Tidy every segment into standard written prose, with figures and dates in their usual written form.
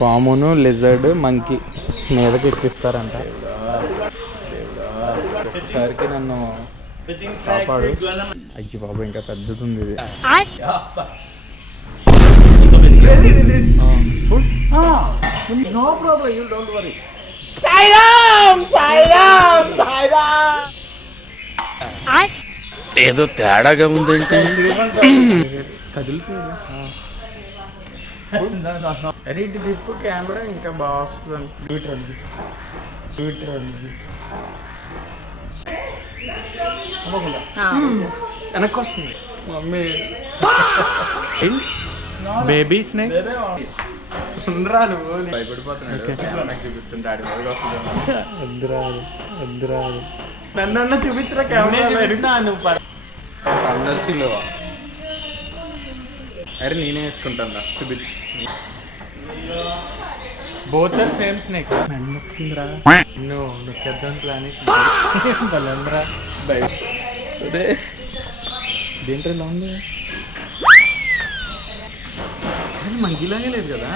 పామును lizard monkey మీదకి ఎక్కిస్తారంట. ఒకసారికి నన్ను కాపాడు. అయ్యి బాబు ఇంకా పెద్దది ఉంది ఇది. No problem, you don't worry. ఏదో తేడాగా ఉందంటే కదులుతుంది. అరే ఇటు తిప్పు కెమెరా ఇంకా బాగా వస్తుంది. ట్విట్టర్ వెనక్కి వస్తుంది. మమ్మీ బేబీ స్నేక్ రాను భయపడిపోతున్నాడు. చూపిస్తుంటాడు వద్దురాదు నన్ను చూపించరా కెమెరా. అరే నేనే వేసుకుంటాను చూపించు. Both are same snake. నొక్కిందిరా నొక్కేద్దాం ప్లానింగ్ బలంరా. అదే దేంట్లో ఇలా ఉంది. మంచిలాగే లేదు కదా.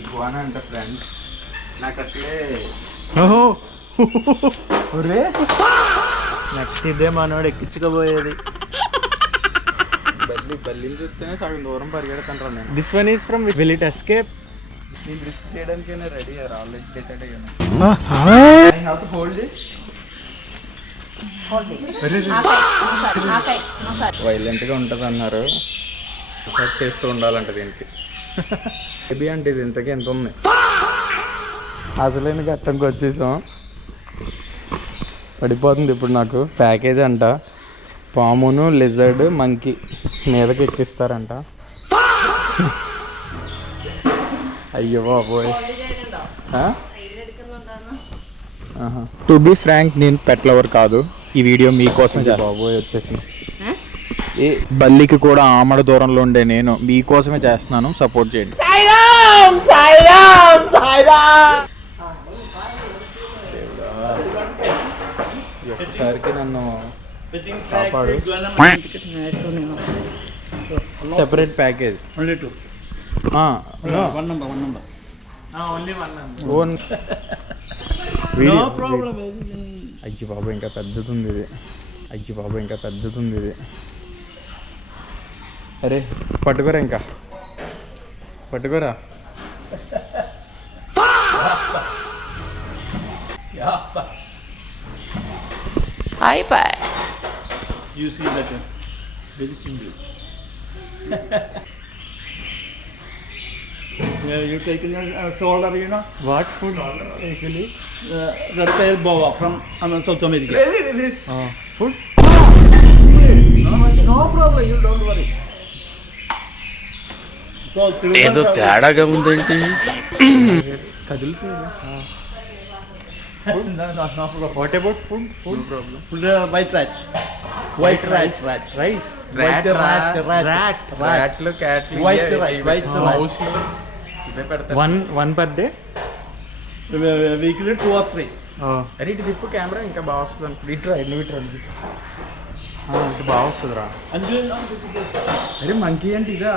ఇగ్వానా అంట ఫ్రెండ్స్. నాకు అసలే ఒరే నెక్స్ట్ ఇదే మనోడు ఎక్కించుకోబోయేది. బల్లిని చూస్తేనే సగం దూరం పరిగెడతాను నేను. This one is from will it escape. నేను రిస్క్ చేయడానికైనా రెడీ అయ్యారు. ఆల్రెడీ డిసైడ్ అయ్యాను. I have to hold this. వైలెంట్గా ఉంటుంది అన్నారు. సెర్చ్ చేస్తూ ఉండాలంట దీనికి. బేబీ అంటే ఇది ఇంతకీ ఎంత ఉంది. అసలైన ఘట్టంకి వచ్చేసాం. పడిపోతుంది ఇప్పుడు నాకు. ప్యాకేజ్ అంట పామును లిజర్డ్ మంకీ మీదకి ఎక్కిస్తారంట. అయ్యో బాబోయ్. టు బి ఫ్రాంక్ నేను పెట్ లవర్ కాదు. ఈ వీడియో మీకోసం బాబోయ్ వచ్చేసింది. ఏ బల్లికి కూడా ఆమడ దూరంలో ఉండే నేను మీకోసమే చేస్తున్నాను. సపోర్ట్ చేయండి. ఒకసారికి నన్ను కాపాడు. Separate package. అయ్యి బాబు ఇంకా పెద్దది ఉంది ఇది. అరే పట్టుకోరా ఇంకా పట్టుకోరా. You see that very simple. You take in your shoulder, you know. What food actually? Reptile boa from South America. Food? No problem, you don't worry. ఏదో తేడాగా ఉందంటే కదులుతుంది. No problem. What about food? Food problem. White rat. Rice. Rat. Cat. White Mouse. ఇవే పెడతారు. One per day. Weekly 2 or 3. అరే ఇటు తిప్పు camera ఇంకా బాగా వస్తుంది. ఇటు బాగా వస్తుందిరా. అరే మంకీ అంటే ఇదా.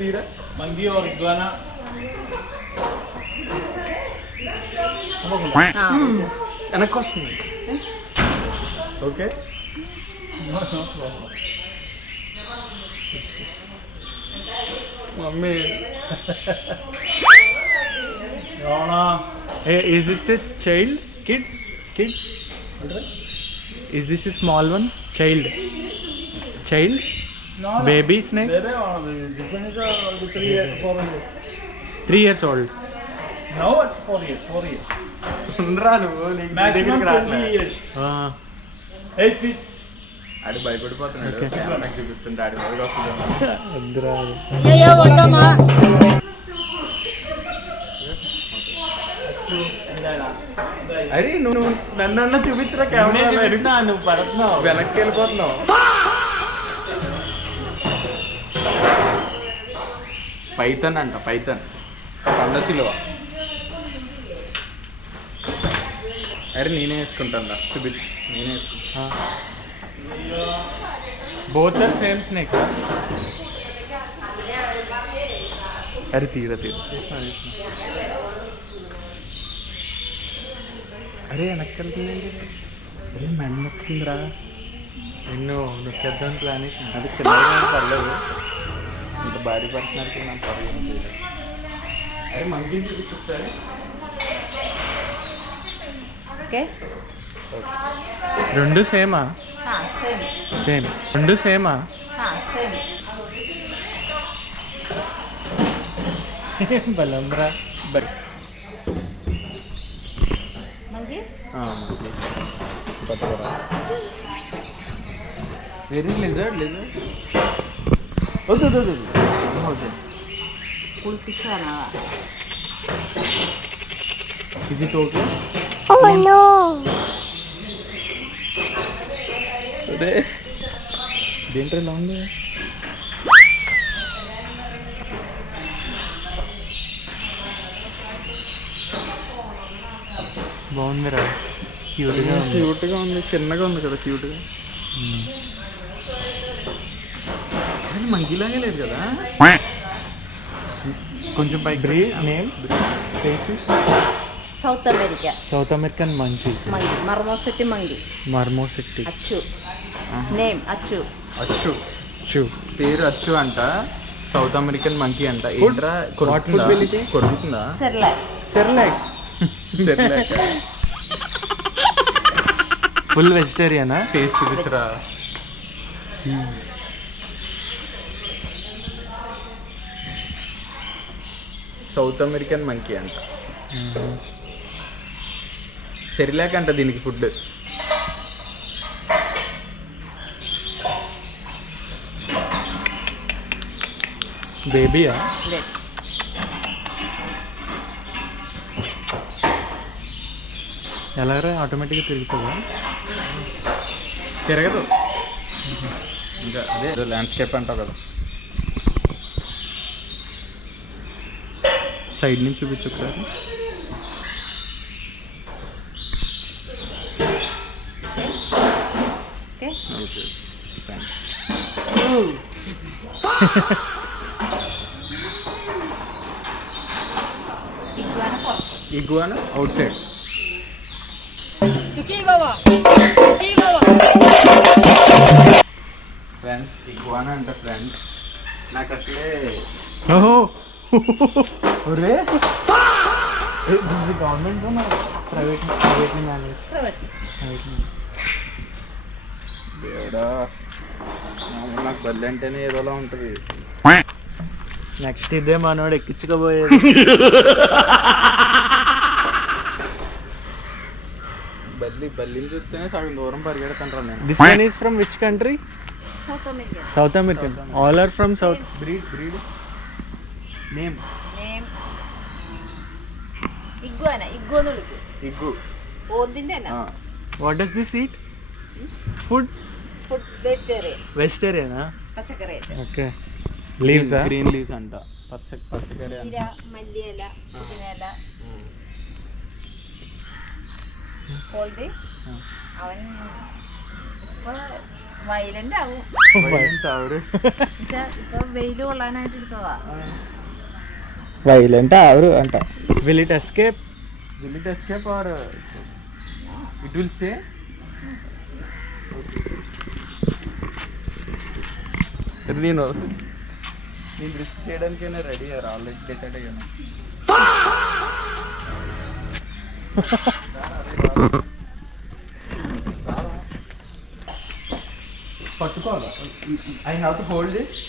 తీరా Monkey or iguana. వెనక్కి వస్తుంది. Okay mummy. Is this a kid? Is this a small one? Child? No. Baby snake? This one is 3 years, 4 years. 3 years old. No, it's 4 years. Maximum 20 years. 8 feet. ఆడు భయపడిపోతున్నాడు. నాకు చూపిస్తుంటాడు. అరే నువ్వు నన్ను చూపించరా camera. నువ్వు పడుతున్నావు వెనక్కి వెళ్ళిపోతున్నావు. పైథన్ కొండ చిలువ. అరే నేనే వేసుకుంటాను చూపించు. నేనే వేసుకుంటా. Both are same snake. అరే తీరా తీరా అరే వెనక్కి వెళ్తుందండి. అరే మెడ నొక్కిందిరా. నిన్ను నొక్కేద్దాం ప్లాన్ వేసింది. అది చిన్నగా పర్లేదు, ఇంత భారీ పడుతున్నారు నాకు పర్లేదు. అరే మంచి చూపిస్తారు. ఓకే రెండు సేమా? Same same. రెండు సేమా? సేమ్ బలంరా. మంది వెరీ లిజర్డ్ లిజర్డ్. వద్దు వద్దు వద్దు. కుడిపించానా? Is it okay? Oh no! అదే దేంట్లో ఎలా ఉంది? బాగుందిరా. క్యూట్గా ఉంది, చిన్నగా ఉంది కదా క్యూట్గా. మంకీలాగే లేదు కదా కొంచెం పై. Name South America. South American monkey. Monkey marmoset monkey. Marmoset. అచ్చు. నేమ్ అచ్చు. అచ్చు. అచ్చు పేరు అచ్చు అంట. సౌత్ అమెరికన్ మంకీ అంట. ఏంట్రా కొడుతుందా? సెర్లాక్. సెర్లాక్. సెర్లాక్. ఫుల్ వెజిటేరియనా? ఫేస్ చూపించరా. సౌత్ అమెరికన్ మంకీ అంట. సెరిలాక్ అంట దీనికి ఫుడ్. బేబీయా? ఎలాగరా ఆటోమేటిక్గా తిరుగుతుందా? తిరగదు ఇంకా. అదే ల్యాండ్స్కేప్ అంటావు కదా. సైడ్ నుంచి చూపించు ఒకసారి. ఇగ్వానా అవుట్ సైడ్. ఫ్రెండ్స్ ఇగ్వానా అంట ఫ్రెండ్స్. నాకు అసలే ఒరే గవర్నమెంట్ ప్రైవేట్ దేవుడా. నాకు బల్లి అంటేనే ఏదోలా ఉంటుంది. నెక్స్ట్ ఇదే మనోడు ఎక్కించుకోబోయేది. బల్లిని చూస్తేనే సగం దూరం పరిగెడుతుంటాను నేను. This one is from which country? South America. South American. All are from South. Breed name iguana. ఇగ్గునులకి ఇగ్గు. ఓదిందేనా? What does this eat? Food వెజిటేరియనా? పచ్చకర్రీ. ఓకే. లీవ్స్ గ్రీన్ లీవ్స్ అంట. పచ్చకర్రీ అంట. మల్లి ఇల, పుదీనా ఇల, കോൾഡ് അവൻ ഇപ്പോൾ വയലൻ്റ് ആവും. ഇപ്പൊ വെയിൽ കൊള്ളാനായിട്ട് എടുത്തതാ. വയലൻ്റ് ആവരു అంట. Will it escape or it will stay? నేను రిస్క్ చేయడానికైనా రెడీ అయ్యారు. ఆల్రెడీ డిసైడ్ అయ్యాను. పట్టుకోవాలా? I have to hold this.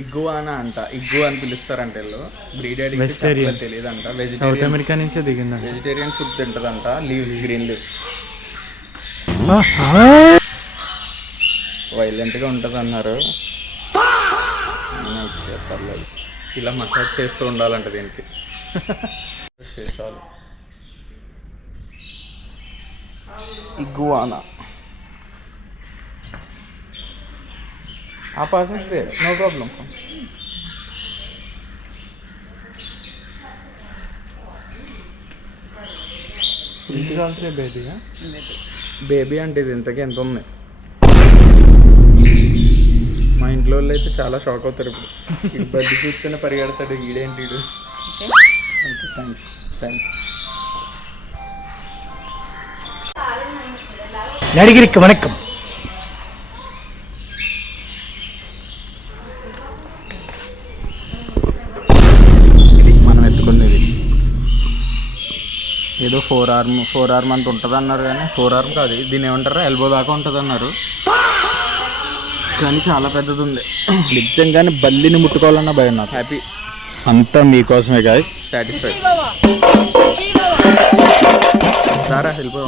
Iguana అంట. ఇగ్గు అని పిలుస్తారంట వీళ్ళు. బ్రీడ్ వెజిటేరియన్ తెలియదంట. సౌత్ అమెరికా నుంచే దిగింది. వెజిటేరియన్ ఫుడ్ తింటదంట. Leaves, green leaves. వైలెంట్గా ఉంటుంది అన్నారు. పర్లేదు. ఇలా మసాజ్ చేస్తూ ఉండాలంట దీనికి. చాలు. ఇగ్గువానా. आप आ सकते हैं, नो प्रॉब्लम. బేబీగా బేబీ అంటే ఇది ఇంతకీ ఎంత ఉంది? మా ఇంట్లో వాళ్ళు అయితే చాలా షాక్ అవుతారు ఇప్పుడు. ఇది బడ్డీ చూస్తేనే పరిగెడతాడు, ఈడేంటి వీడు. Okay, thanks. நடிகருக்கு வணக்கம். ఇది మనం ఎత్తుకునేది ఏదో 4 ఆర్మ్ అంత ఉంటుంది అన్నారు, కానీ 4 ఆర్మ్ కాదు, దీన్ని ఏమంటారు, ఎల్బో దాకా ఉంటుంది అన్నారు, కానీ చాలా పెద్దది ఉంది. నిజంగానే బల్లిని ముట్టుకోవాలన్న భయం నాకు. హ్యాపీ అంతా మీకోసమే గాయస్, సాటిస్ఫైడ్. సారా వెళ్ళిపో.